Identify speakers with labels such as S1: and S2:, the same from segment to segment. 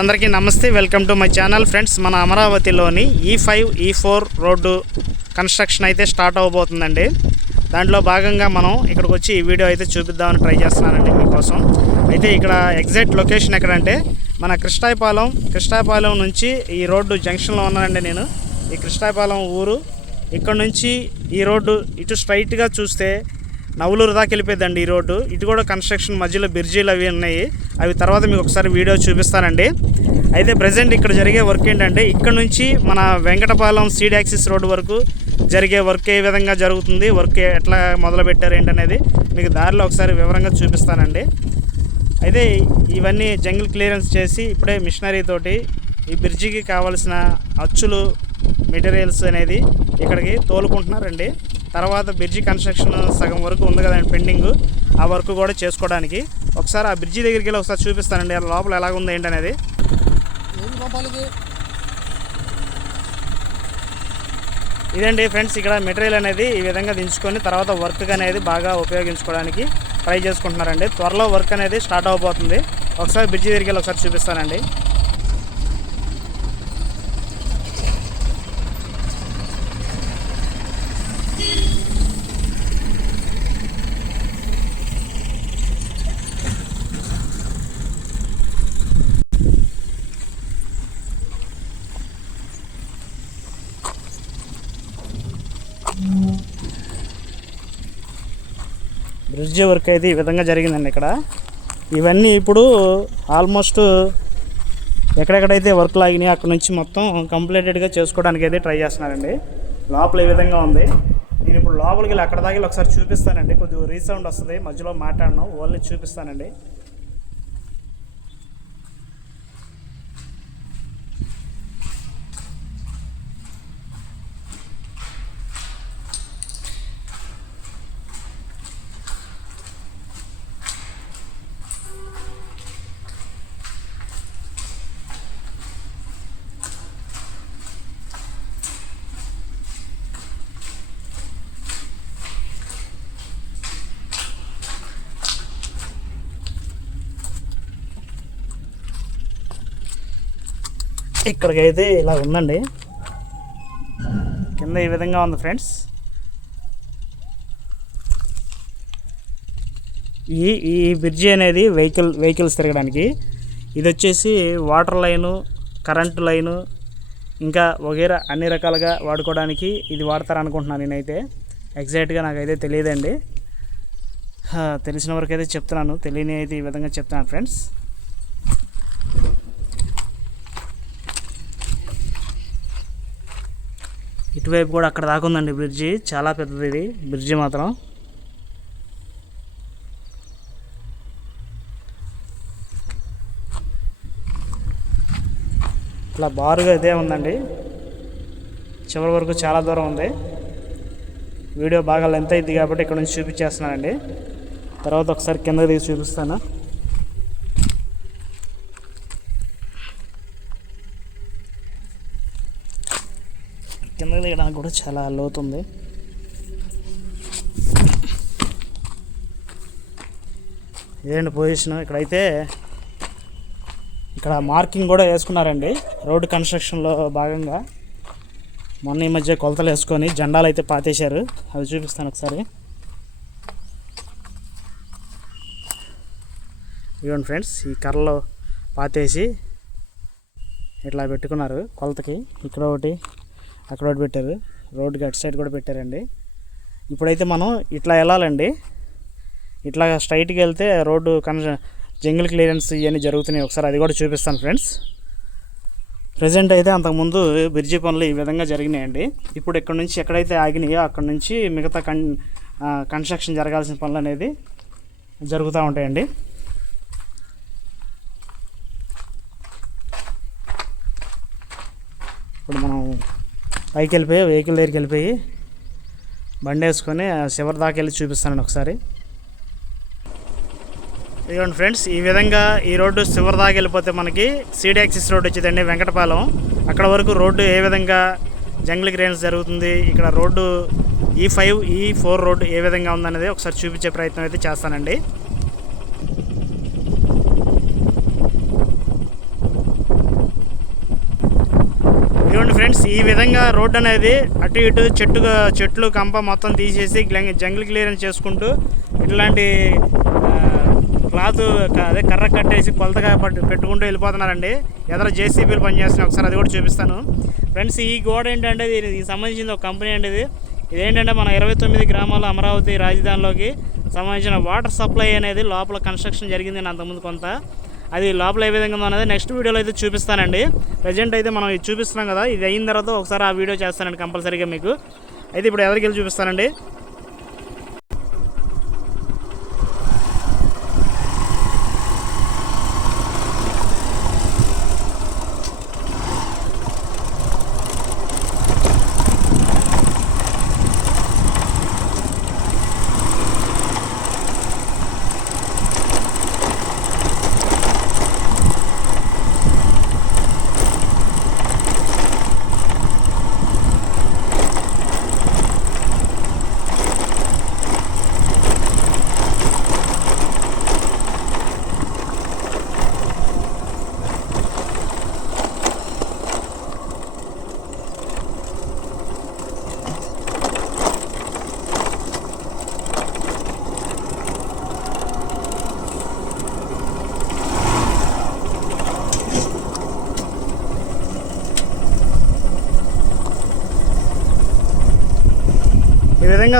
S1: అందరికీ నమస్తే welcome to my channel friends. మన అమరావతిలోని E five E four road construction అయితే స్టార్ట్ అవబోతుందండి. దాంట్లో భాగంగా మనం ఇక్కడికి వచ్చి ఈ వీడియో అయితే చూపిద్దామని ట్రై చేస్తున్నానండి మీకోసం. అయితే ఇక్కడ ఎగ్జాక్ట్ లొకేషన్ ఎక్కడంటే మన కృష్ణాయపాలెం కృష్ణాయపాలెం నుంచి ఈ రోడ్డు జంక్షన్లో ఉన్నానండి నేను. ఈ కృష్ణాయపాలెం ఊరు ఇక్కడ నుంచి ఈ రోడ్డు ఇటు స్ట్రైట్గా చూస్తే నవలూరు దాకా వెళ్ళిపోయిందండి ఈ రోడ్డు. ఇటు కూడా కన్స్ట్రక్షన్ మధ్యలో బ్రిడ్జీలు అవి ఉన్నాయి. అవి తర్వాత మీకు ఒకసారి వీడియో చూపిస్తానండి. అయితే ప్రజెంట్ ఇక్కడ జరిగే వర్క్ ఏంటంటే ఇక్కడ నుంచి మన వెంకటపాలెం సీడ్ యాక్సిస్ రోడ్డు వరకు జరిగే వర్క్ ఏ విధంగా జరుగుతుంది వర్క్ ఎట్లా మొదలుపెట్టారు ఏంటనేది మీకు దారిలో ఒకసారి వివరంగా చూపిస్తానండి. అయితే ఇవన్నీ జంగిల్ క్లియరెన్స్ చేసి ఇప్పుడే మిషనరీ తోటి ఈ బ్రిడ్జికి కావాల్సిన అచ్చులు మెటీరియల్స్ అనేది ఇక్కడికి తోలుకుంటున్నారండి. తర్వాత బ్రిడ్జి కన్స్ట్రక్షన్ సగం వరకు ఉంది కదండి పెండింగ్. ఆ వర్క్ కూడా చేసుకోవడానికి. ఒకసారి ఆ బ్రిడ్జి దగ్గరికి వెళ్ళి ఒకసారి చూపిస్తానండి లోపల ఎలాగ ఉంది ఏంటనేది
S2: పంపాలి
S1: ఇదండి ఫ్రెండ్స్ ఇక్కడ మెటీరియల్ అనేది ఈ విధంగా దించుకొని తర్వాత వర్క్ అనేది బాగా ఉపయోగించుకోవడానికి ట్రై చేసుకుంటున్నారండి. త్వరలో వర్క్ అనేది స్టార్ట్ అవబోతుంది. ఒకసారి బ్రిడ్జి దగ్గరికి వెళ్ళి ఒకసారి చూపిస్తానండి. బ్రిడ్జ్ వర్క్ అయితే ఈ విధంగా జరిగిందండి ఇక్కడ. ఇవన్నీ ఇప్పుడు ఆల్మోస్ట్ ఎక్కడెక్కడైతే వర్క్ లాగినాయి అక్కడ నుంచి మొత్తం కంప్లీటెడ్గా చేసుకోవడానికి అయితే ట్రై చేస్తున్నారండి. లోపల ఈ విధంగా ఉంది. నేను ఇప్పుడు లోపలికి వెళ్ళి అక్కడ దాకా ఒకసారి చూపిస్తానండి. కొద్దిగా రీసౌండ్ వస్తుంది. మధ్యలో మాట్లాడను. ఓన్లీ చూపిస్తానండి. ఇక్కడికైతే ఇలా ఉందండి. కింద ఈ విధంగా ఉంది ఫ్రెండ్స్. ఈ ఈ బ్రిడ్జి అనేది వెహికల్ వెహికల్స్ తిరగడానికి. ఇది వచ్చేసి వాటర్ లైను కరెంటు లైను ఇంకా వగేరా అన్ని రకాలుగా వాడుకోవడానికి ఇది వాడతారు అనుకుంటున్నాను నేనైతే ఎగ్జాక్ట్గా నాకైతే తెలియదండి. తెలిసిన వరకు అయితే చెప్తున్నాను. తెలియని అయితే ఈ విధంగా చెప్తున్నాను ఫ్రెండ్స్. ఇటువైపు కూడా అక్కడ దాకా ఉందండి బ్రిడ్జి. చాలా పెద్దది ఇది. బ్రిడ్జి మాత్రం. ఇట్లా బారుగా ఇదే ఉందండి. చివరి వరకు చాలా దూరం ఉంది. వీడియో బాగా లెంత్ అయింది కాబట్టి ఇక్కడ నుంచి చూపించేస్తున్నానండి. తర్వాత ఒకసారి కిందకి తీసి చూపిస్తాను. కిందకి కూడా చాలా లోతుంది. ఇదేంటి పొజిషన్ ఇక్కడైతే ఇక్కడ మార్కింగ్ కూడా వేసుకున్నారండి. రోడ్డు కన్స్ట్రక్షన్లో భాగంగా. మొన్న ఈ మధ్య కొలతలు వేసుకొని జెండాలు అయితే పాతేశారు. అవి చూపిస్తాను ఒకసారి. ఇవ్వండి ఫ్రెండ్స్ ఈ కర్రలో పాతేసి ఇట్లా పెట్టుకున్నారు కొలతకి. ఇక్కడ ఒకటి. అక్కడ ఒకటి పెట్టారు. రోడ్డుకి అటు సైడ్ కూడా పెట్టారండి. ఇప్పుడైతే మనం ఇట్లా వెళ్ళాలండి. ఇట్లా స్ట్రైట్కి వెళ్తే రోడ్డు కన్ జంగిల్ క్లియరెన్స్ ఇవన్నీ జరుగుతున్నాయి. ఒకసారి అది కూడా చూపిస్తాను ఫ్రెండ్స్. ప్రజెంట్ అయితే అంతకుముందు బ్రిడ్జి పనులు ఈ విధంగా జరిగినాయండి. ఇప్పుడు ఇక్కడ నుంచి ఎక్కడైతే ఆగినాయో అక్కడ నుంచి మిగతా కన్ కన్స్ట్రక్షన్ జరగాల్సిన పనులు అనేది జరుగుతూ ఉంటాయండి. ఇప్పుడు మనం పైకి వెళ్ళిపోయి వెహికల్ దగ్గరికి వెళ్ళిపోయి బండి వేసుకొని చివరి దాకా వెళ్ళి చూపిస్తానండి ఒకసారి. ఇదిగోండి ఫ్రెండ్స్ ఈ విధంగా ఈ రోడ్డు చివరి దాకా వెళ్ళిపోతే మనకి సీడ్ యాక్సిస్ రోడ్డు వచ్చిందండి వెంకటపాలెం. అక్కడ వరకు రోడ్డు ఏ విధంగా జంగిల్ గ్రేన్స్ జరుగుతుంది ఇక్కడ రోడ్డు ఈ ఫైవ్ ఈ ఫోర్ రోడ్డు ఏ విధంగా ఉందనేది ఒకసారి చూపించే ప్రయత్నం అయితే చేస్తానండి ఫ్రెండ్స్ ఈ విధంగా రోడ్ అనేది అటు ఇటు చెట్టుగా చెట్లు కంప మొత్తం తీసేసి జంగిల్ క్లియరెన్స్ చేసుకుంటూ ఇట్లాంటి క్లాత్ అదే కర్ర కట్టేసి కొలతగా పట్టు- పెట్టుకుంటూ వెళ్ళిపోతున్నారండి. ఎదర జేసీబీలు పనిచేస్తున్నాయి. ఒకసారి అది కూడా చూపిస్తాను. ఫ్రెండ్స్ ఈ గోడ ఏంటంటే ఇది దీనికి సంబంధించిన ఒక కంపెనీ అండి ఇది. ఇదేంటంటే మన ఇరవై తొమ్మిది గ్రామాల అమరావతి రాజధానిలోకి సంబంధించిన వాటర్ సప్లై అనేది లోపల కన్స్ట్రక్షన్ జరిగింది అంతకుముందు కొంత. అది లోపల ఏ విధంగా ఉందో అనేది నెక్స్ట్ వీడియోలో అయితే చూపిస్తానండి. ప్రజెంట్ అయితే మనం ఇది చూపిస్తున్నాం కదా ఇది అయిన తర్వాత ఒకసారి ఆ వీడియో చేస్తానండి కంపల్సరీగా మీకు. అయితే ఇప్పుడు ఎవరికి వెళ్ళి చూపిస్తానండి?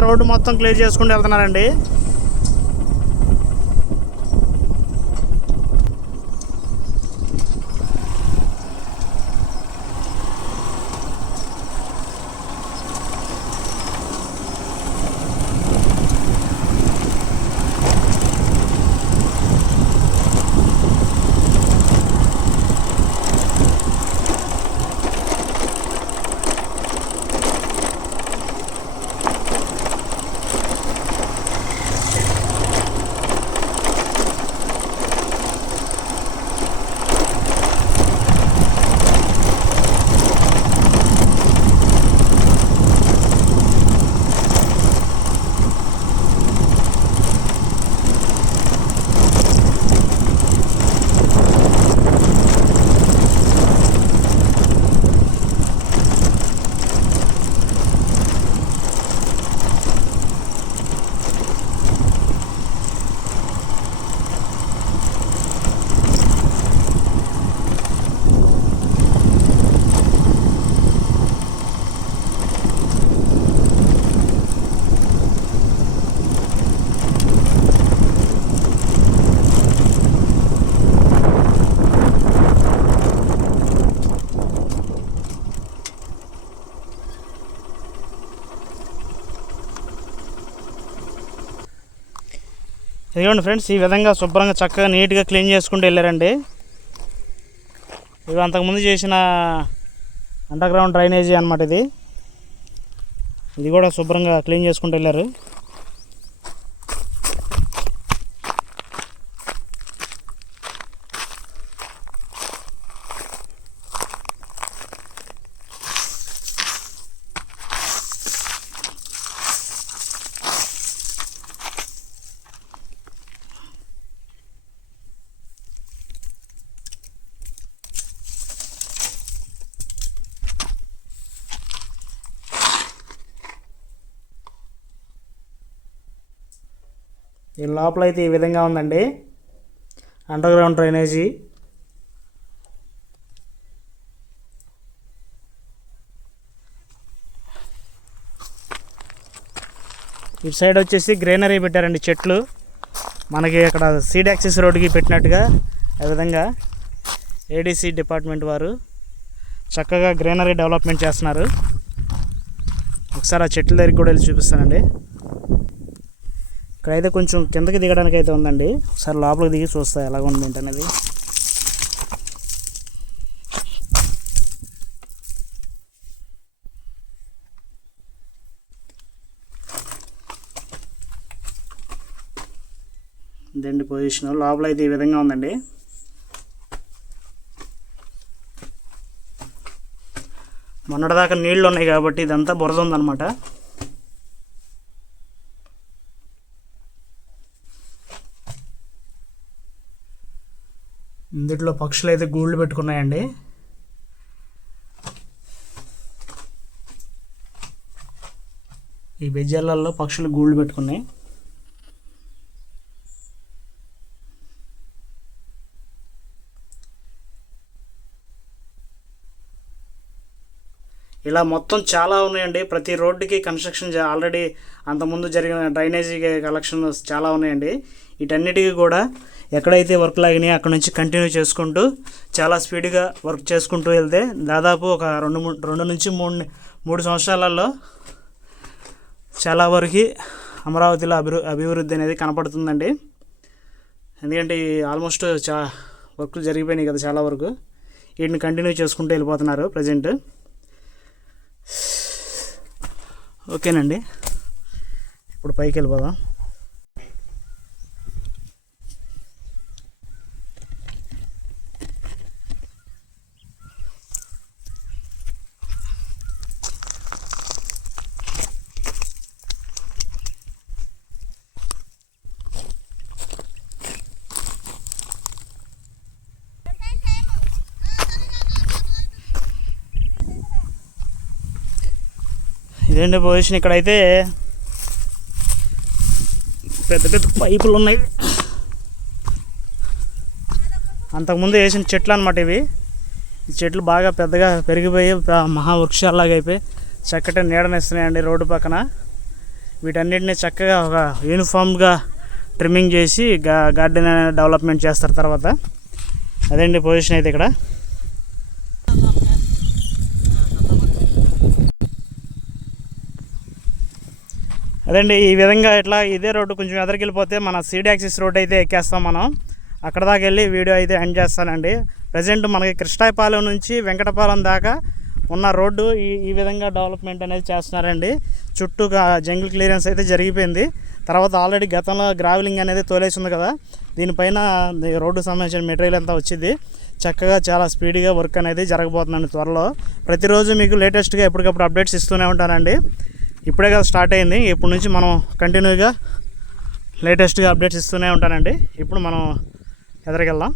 S1: రోడ్డు మొత్తం క్లియర్ చేసుకుంటూ వెళ్తున్నారండి. ఇదిగోండి ఫ్రెండ్స్ ఈ విధంగా శుభ్రంగా చక్కగా నీట్గా క్లీన్ చేసుకుంటూ వెళ్ళారండి. ఇవి అంతకుముందు చేసిన అండర్గ్రౌండ్ డ్రైనేజీ అనమాట ఇది. ఇది కూడా శుభ్రంగా క్లీన్ చేసుకుంటూ వెళ్ళారు. ఈ లోపల అయితే ఈ విధంగా ఉందండి. Underground drainage. ఇటు సైడ్ వచ్చేసి గ్రీనరీ పెట్టారండి చెట్లు. మనకి అక్కడ సీడ్ యాక్సెస్ రోడ్డుకి పెట్టినట్టుగా ఆ విధంగా ఏడీసీ డిపార్ట్మెంట్ వారు చక్కగా గ్రీనరీ డెవలప్మెంట్ చేస్తున్నారు. ఒకసారి ఆ చెట్ల దగ్గరికి కూడా వెళ్ళి చూపిస్తానండి. ఇక్కడైతే కొంచెం కిందకి దిగడానికి అయితే ఉందండి. ఒకసారి లోపలికి దిగి చూస్తా ఎలాగ ఉంది ఏంటనేది ఇదండి పొజిషన్ లోపల అయితే ఈ విధంగా ఉందండి. మొన్నటిదాకా నీళ్ళు ఉన్నాయి కాబట్టి ఇదంతా బురద ఉందన్నమాట. ఇందులో పక్షులు అయితే గూళ్ళు పెట్టుకున్నాయండి. ఈ బెజ్జర్లలో పక్షులు గూళ్ళు పెట్టుకున్నాయి. ఇలా మొత్తం చాలా ఉన్నాయండి. ప్రతి రోడ్డుకి కన్స్ట్రక్షన్ ఆల్రెడీ అంతకుముందు జరిగిన డ్రైనేజీ కలెక్షన్ చాలా ఉన్నాయండి. వీటన్నిటికీ కూడా ఎక్కడైతే వర్క్ లాగినాయో అక్కడ నుంచి కంటిన్యూ చేసుకుంటూ చాలా స్పీడ్గా వర్క్ చేసుకుంటూ వెళ్తే దాదాపు ఒక రెండు మూడు రెండు నుంచి మూడు మూడు సంవత్సరాలలో చాలా వరకు అమరావతిలో అభివృ అభివృద్ధి అనేది కనపడుతుందండి. ఎందుకంటే ఆల్మోస్ట్ చా వర్క్ జరిగిపోయినాయి కదా చాలా వరకు. వీటిని కంటిన్యూ చేసుకుంటూ వెళ్ళిపోతున్నారు ప్రజెంట్ ఓకేనండి. ఇప్పుడు పైకి వెళ్ళిపోదాం. ఇదేంటి పొజిషన్ ఇక్కడైతే? పెద్ద పెద్ద పైపులు ఉన్నాయి. అంతకుముందు వేసిన చెట్లు అనమాట ఇవి. ఈ చెట్లు బాగా పెద్దగా పెరిగిపోయి ప- మహావృక్షాల్లాగా అయిపోయి చక్కటి నీడనిస్తున్నాయండి రోడ్డు పక్కన. వీటన్నిటిని చక్కగా ఒక యూనిఫామ్గా ట్రిమ్మింగ్ చేసి గా గార్డెన్ డెవలప్మెంట్ చేస్తారు తర్వాత. అదేంటి పొజిషన్ అయితే ఇక్కడ? అదండి ఈ విధంగా ఇట్లా ఇదే రోడ్డు కొంచెం ఎదరికెళ్ళిపోతే మన సీడియాక్సిస్ రోడ్ అయితే ఎక్కేస్తాం మనం. అక్కడ దాకా వెళ్ళి వీడియో అయితే ఎండ్ చేస్తానండి. ప్రజెంట్ మనకి కృష్ణాయపాలెం నుంచి వెంకటపాలెం దాకా ఉన్న రోడ్డు ఈ ఈ విధంగా డెవలప్మెంట్ అనేది చేస్తున్నారండి. చుట్టూ జంగిల్ క్లియరెన్స్ అయితే జరిగిపోయింది. తర్వాత ఆల్రెడీ గతంలో గ్రావెలింగ్ అనేది తోలేసింది కదా. దీనిపైన రోడ్డు సంబంధించిన మెటీరియల్ అంతా వచ్చింది. చక్కగా చాలా స్పీడ్గా వర్క్ అనేది జరగబోతుందండి త్వరలో. ప్రతిరోజు మీకు లేటెస్ట్గా ఎప్పటికప్పుడు అప్డేట్స్ ఇస్తూనే ఉంటానండి. ఇప్పుడే కదా స్టార్ట్ అయింది. ఇప్పటి నుంచి మనం కంటిన్యూగా లేటెస్ట్గా అప్డేట్స్ ఇస్తూనే ఉంటానండి. ఇప్పుడు మనం ఎదరికెళ్దాం.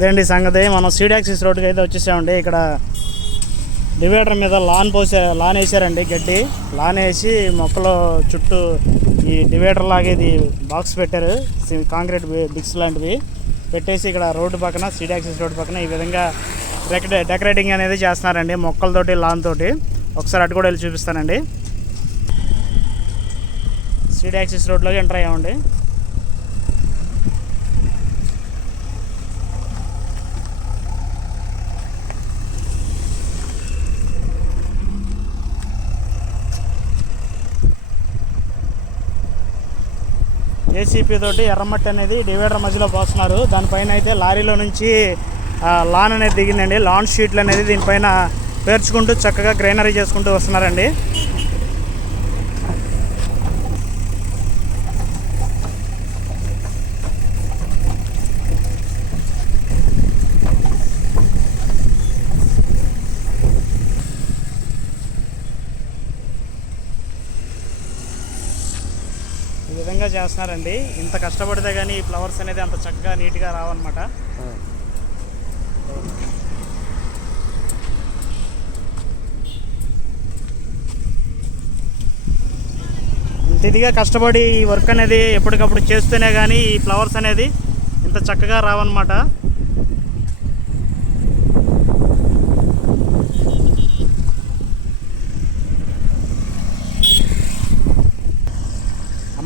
S1: ఇదండి సంగతి? మనం సీడాక్సిస్ రోడ్కి అయితే వచ్చేసామండి. ఇక్కడ డివైడర్ మీద లాన్ పోసే లాన్ వేసారండి గడ్డి. లాన్ వేసి మొక్కలు చుట్టూ ఈ డివైడర్ లాగేది బాక్స్ పెట్టారు. కాంక్రీట్ బిక్స్ లాంటివి పెట్టేసి ఇక్కడ రోడ్డు పక్కన సీడాక్సిస్ రోడ్డు పక్కన ఈ విధంగా డెకరే డెకరేటింగ్ అనేది చేస్తున్నారండి మొక్కలతోటి లాన్ తోటి. ఒకసారి అటు కూడా వెళ్ళి చూపిస్తానండి. సీడాక్సిస్ రోడ్లోకి ఎంటర్ అయ్యామండి. ఏసీపీ తోటి ఎర్రమట్టి అనేది డివైడర్ మధ్యలో పోస్తున్నారు. దానిపైన అయితే లారీలో నుంచి లాన్ అనేది దిగిందండి. లాన్ షీట్లు అనేది దీనిపైన పేర్చుకుంటూ చక్కగా గ్రైనరీ చేసుకుంటూ వస్తున్నారండి ఈ విధంగా చేస్తున్నారండి. ఇంత కష్టపడితే కానీ ఈ ఫ్లవర్స్ అనేది అంత చక్కగా నీట్గా రావన్నమాట. ఇంత ఇదిగా కష్టపడి ఈ వర్క్ అనేది ఎప్పటికప్పుడు చేస్తేనే కానీ ఈ ఫ్లవర్స్ అనేది ఇంత చక్కగా రావన్నమాట.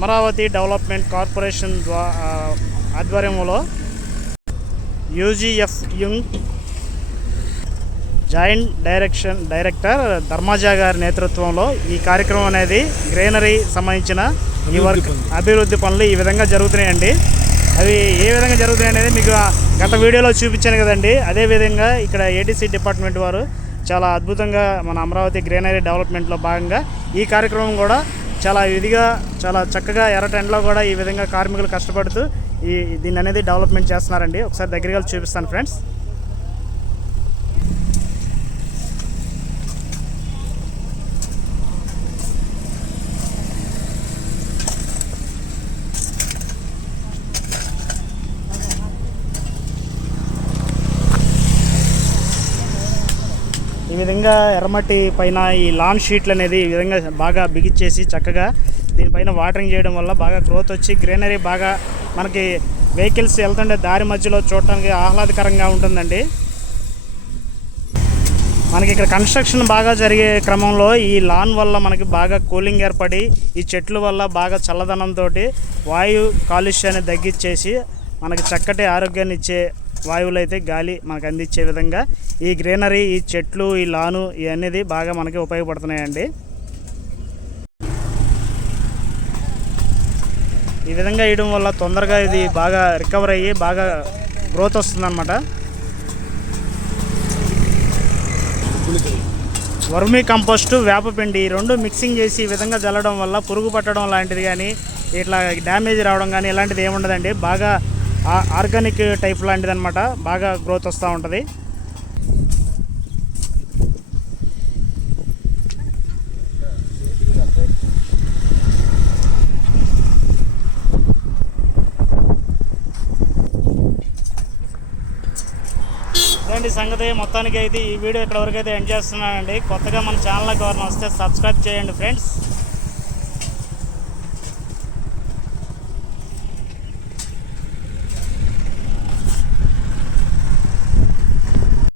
S1: అమరావతి డెవలప్మెంట్ కార్పొరేషన్ ఆధ్వర్యంలో యూజీఎఫ్ యుంగ్ జాయింట్ డైరెక్షన్ డైరెక్టర్ ధర్మాజా గారి నేతృత్వంలో ఈ కార్యక్రమం అనేది గ్రీనరీ సంబంధించిన ఈ వర్క్ అభివృద్ధి పనులు. ఈ విధంగా జరుగుతున్నాయండి. అవి ఏ విధంగా జరుగుతున్నాయి అనేది మీకు గత వీడియోలో చూపించాను కదండి. అదే విధంగా ఇక్కడ ఏటీసీ డిపార్ట్మెంట్ వారు చాలా అద్భుతంగా మన అమరావతి గ్రీనరీ డెవలప్మెంట్లో భాగంగా ఈ కార్యక్రమం కూడా చాలా ఇదిగా చాలా చక్కగా ఎర్రటెండ్లో కూడా ఈ విధంగా కార్మికులు కష్టపడుతూ ఈ దీన్ని అనేది డెవలప్మెంట్ చేస్తున్నారండి. ఒకసారి దగ్గరగా వెళ్ళి చూపిస్తాను ఫ్రెండ్స్. విధంగా ఎర్రమట్టి పైన ఈ లాన్ షీట్లు అనేది ఈ విధంగా బాగా బిగిచ్చేసి చక్కగా దీనిపైన వాటరింగ్ చేయడం వల్ల బాగా గ్రోత్ వచ్చి గ్రీనరీ బాగా మనకి వెహికల్స్ వెళ్తుండే దారి మధ్యలో చూడటానికి ఆహ్లాదకరంగా ఉంటుందండి. మనకి ఇక్కడ కన్స్ట్రక్షన్ బాగా జరిగే క్రమంలో ఈ లాన్ వల్ల మనకి బాగా కూలింగ్ ఏర్పడి ఈ చెట్ల వల్ల బాగా చల్లదనంతో వాయు కాలుష్యాన్ని తగ్గించేసి మనకి చక్కటి ఆరోగ్యాన్ని ఇచ్చే వాయువులు అయితే గాలి మనకు అందించే విధంగా ఈ గ్రీనరీ ఈ చెట్లు ఈ లాను ఇవన్నీ బాగా మనకి ఉపయోగపడుతున్నాయండి. ఈ విధంగా వేయడం వల్ల తొందరగా ఇది బాగా రికవర్ అయ్యి బాగా గ్రోత్ వస్తుందన్నమాట. వర్మీ కంపోస్ట్ వేపపిండి ఈ రెండు మిక్సింగ్ చేసి ఈ విధంగా చల్లడం వల్ల పురుగు పట్టడం లాంటిది కానీ ఇట్లా డ్యామేజ్ రావడం కానీ ఇలాంటిది ఏముండదండి. బాగా ఆర్గానిక్ టైప్ లాంటిది అనమాట బాగా గ్రోత్ వస్తూ ఉంటుంది. ఇదండి సంగతి. మొత్తానికి అయితే ఈ వీడియో ఇక్కడ వరకు అయితే ఎండ్ చేస్తున్నానండి. కొత్తగా మన ఛానల్కి ఎవరైనా వస్తే సబ్స్క్రైబ్ చేయండి ఫ్రెండ్స్.